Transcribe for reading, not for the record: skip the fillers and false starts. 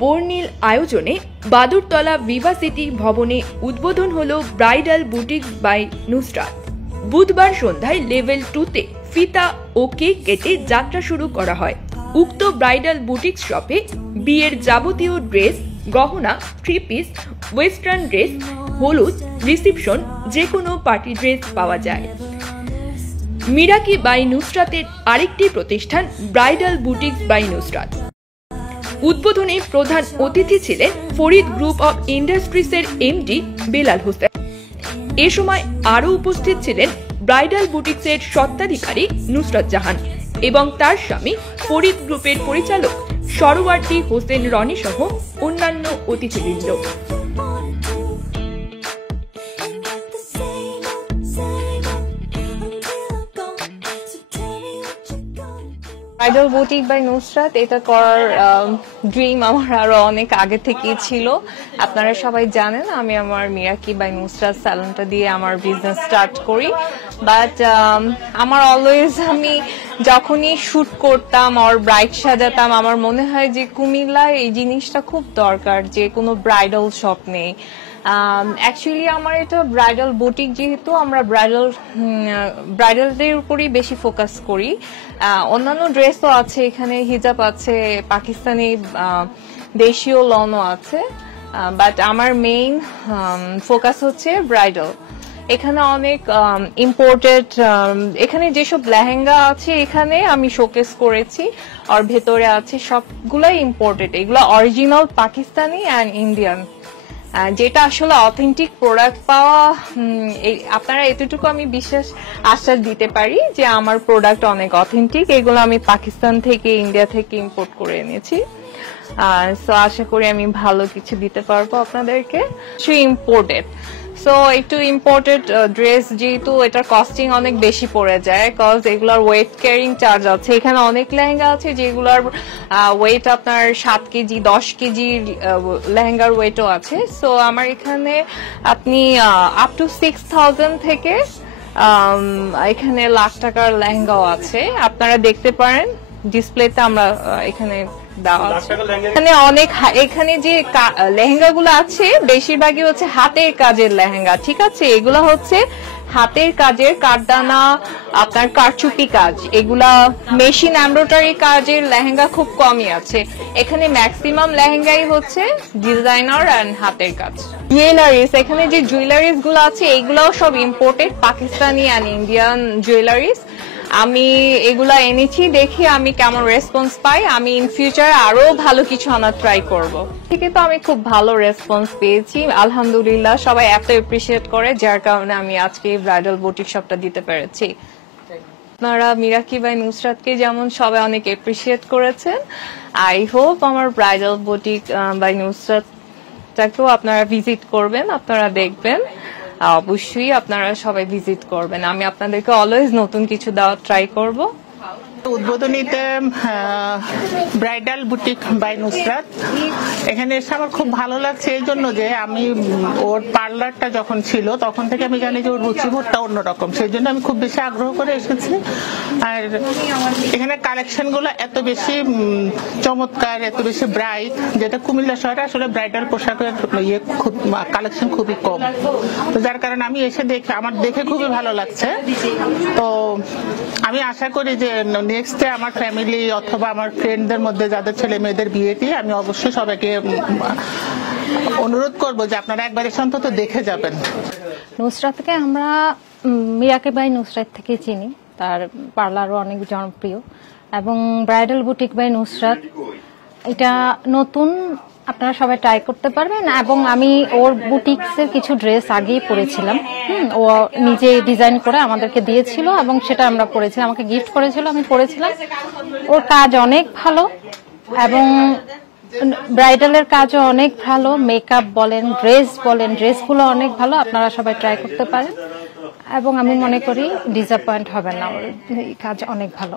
বর্ণিল আয়োজনে Badurtala Viva city ভবনে উদ্বোধন হলো ব্রাইডাল বুটিক্স বাই নুসরাত। বুধবার সন্ধ্যায় লেভেল 2-তে ফিতা ও কেক কেটে যাত্রা শুরু করা হয়। উক্ত ব্রাইডাল বুটিক্স শপে বিয়ের যাবতীয় ড্রেস, গহনা, থ্রি পিস, ওয়েস্টার্ন ড্রেস, হলুদ, রিসিপশন, যে কোনো পার্টি ড্রেস পাওয়া যায়। মিরাকি বাই নুসরাতের আরেকটি প্রতিষ্ঠান ব্রাইডাল বুটিক্স বাই নুসরাত। উদ্বোধনে প্রধান অতিথি ছিলেন ফরিদ গ্রুপ অব ইন্ডাস্ট্রিজের এমডি বেলাল হোসেন। এ সময় আরও উপস্থিত ছিলেন ব্রাইডাল বুটিক্সের স্বত্বাধিকারী নুসরাত জাহান এবং তার স্বামী ফরিদ গ্রুপের পরিচালক সরওয়ার্দী হোসেন রনি সহ অন্যান্য অতিথিবৃন্দ। ব্রাইডাল বুটিক বাই নুসরাত এটা করার ড্রিম আমার আরো অনেক আগে থেকেই ছিল। আপনারা সবাই জানেন আমি আমার মিরাকি বাই নুসরাত স্যালনটা দিয়ে আমার বিজনেস স্টার্ট করি। বাট আমার অলওয়েজ আমি যখনই শুট করতাম আর ব্রাইড সাজাতাম আমার মনে হয় যে কুমিল্লায় এই জিনিসটা খুব দরকার, যে কোনো ব্রাইডাল শপ নেই। অ্যাকচুয়ালি আমার এটা ব্রাইডাল বুটিক, যেহেতু আমরা ব্রাইডালদের উপরই বেশি ফোকাস করি। অন্যান্য ড্রেসও আছে এখানে, হিজাব আছে, পাকিস্তানি দেশীয় লনও আছে, বাট আমার মেইন ফোকাস হচ্ছে ব্রাইডাল। এখানে অনেক ইম্পোর্টেড, এখানে যেসব লেহেঙ্গা আছে এখানে আমি শোকেস করেছি, আর ভেতরে আছে সবগুলাই ইম্পোর্টেড। এগুলো অরিজিনাল পাকিস্তানি অ্যান্ড ইন্ডিয়ান, যেটা আসলে অথেন্টিক প্রোডাক্ট পাওয়া। আপনারা এতটুকু আমি আশ্বাস দিতে পারি যে আমার প্রোডাক্ট অনেক অথেন্টিক। এগুলো আমি পাকিস্তান থেকে, ইন্ডিয়া থেকে ইম্পোর্ট করে এনেছি। সো আশা করি আমি ভালো কিছু দিতে পারবো আপনাদেরকে। ইম্পোর্টেড, সো একটু ইম্পোর্টেড ড্রেস যেহেতু এটার কস্টিং অনেক বেশি পড়ে যায়, কজ এগুলার ওয়েট ক্যারিং চার্জ আছে। এখানে অনেক লেহেঙ্গা আছে যেগুলার ওয়েট আপনার 7 কেজি 10 কেজি লেহেঙ্গার ওয়েটও আছে। সো আমার এখানে আপনি আপ টু 6000 থেকে এখানে লাখ টাকার লেহেঙ্গাও আছে, আপনারা দেখতে পারেন ডিসপ্লেতে। আমরা এখানে এখানে যে লেহেঙ্গা গুলো আছে বেশিরভাগই হচ্ছে হাতের কাজের লেহেঙ্গা, ঠিক আছে? এগুলা হচ্ছে হাতের কাজের, কাঠদানা, আপনার কারচুপি কাজ, এগুলা মেশিন এমব্রয়ডারি কাজের লেহেঙ্গা খুব কমই আছে। এখানে ম্যাক্সিমাম লেহেঙ্গাই হচ্ছে ডিজাইনার এন্ড হাতের কাজ। জুয়েলারিস, এখানে যে জুয়েলারিস গুলো আছে এগুলাও সব imported Pakistani and Indian jewelleries. আমি এগুলা এনেছি, দেখি আমি কেমন রেসপন্স পাই। আমি ইন ফিউচারে আরো ভালো কিছু আনার ট্রাই করবো। থেকে তো আমি খুব ভালো রেসপন্স পেয়েছি আলহামদুলিল্লাহ। সবাই এত এপ্রিসিয়েট করে, যার কারণে আমি আজকে ব্রাইডাল বুটিক শপটা দিতে পেরেছি। আপনারা মিরাকি বাই নুসরাতকে যেমন সবাই অনেক এপ্রিসিয়েট করেছেন, আই হোপ আমার ব্রাইডাল বুটিক বাই নুসরাতটাকেও আপনারা ভিজিট করবেন, আপনারা দেখবেন। অবশ্যই আপনারা সবাই ভিজিট করবেন। আমি আপনাদেরকে অলওয়েজ নতুন কিছু দেওয়ার ট্রাই করব। উদ্বোধনীতে ব্রাইডাল বুটিক বাই নুসরাত, এখানে এসে আমার খুব ভালো লাগছে এই জন্য যে আমি ওর পার্লারটা যখন ছিল তখন থেকে আমি জানি যে ওর রুচিবোধটা অন্যরকম, সেই জন্য আমি খুব বেশি আগ্রহ করে এসেছি। আর এখানে কালেকশন গুলো এত বেশি চমৎকার, এত বেশি ব্রাইট, যেটা কুমিল্লা শহরে আসলে ব্রাইডাল পোশাকের কালেকশন খুবই কম, তো যার কারণে আমি এসে আমার দেখে খুবই ভালো লাগছে। তো আমি আশা করি যে নেক্সটে আমার ফ্যামিলি অথবা আমার ফ্রেন্ডদের মধ্যে যাদের ছেলে মেয়েদের বিয়েটি আমি অবশ্যই সবাইকে অনুরোধ করব যে আপনারা একবার এসে অন্তত দেখে যাবেন। নুসরাতকে আমরা মিরাকি বাই নুসরাত থেকে চিনি, তার পার্লারও অনেক জনপ্রিয়। এবং ব্রাইডাল বুটিক বাই নুসরাত এটা নতুন, আপনারা সবাই ট্রাই করতে পারবেন। এবং আমি ওর বুটিক্সের কিছু ড্রেস আগেই পরেছিলাম, ও নিজে ডিজাইন করে আমাদেরকে দিয়েছিল এবং সেটা আমরা পরেছিলাম, আমাকে গিফট করেছিল, আমি পরেছিলাম। ওর কাজ অনেক ভালো এবং ব্রাইডালের কাজও অনেক ভালো। মেকআপ বলেন, ড্রেসগুলো অনেক ভালো, আপনারা সবাই ট্রাই করতে পারেন এবং আমি মনে করি ডিসঅ্যাপয়েন্ট হবে না, ওর কাজ অনেক ভালো।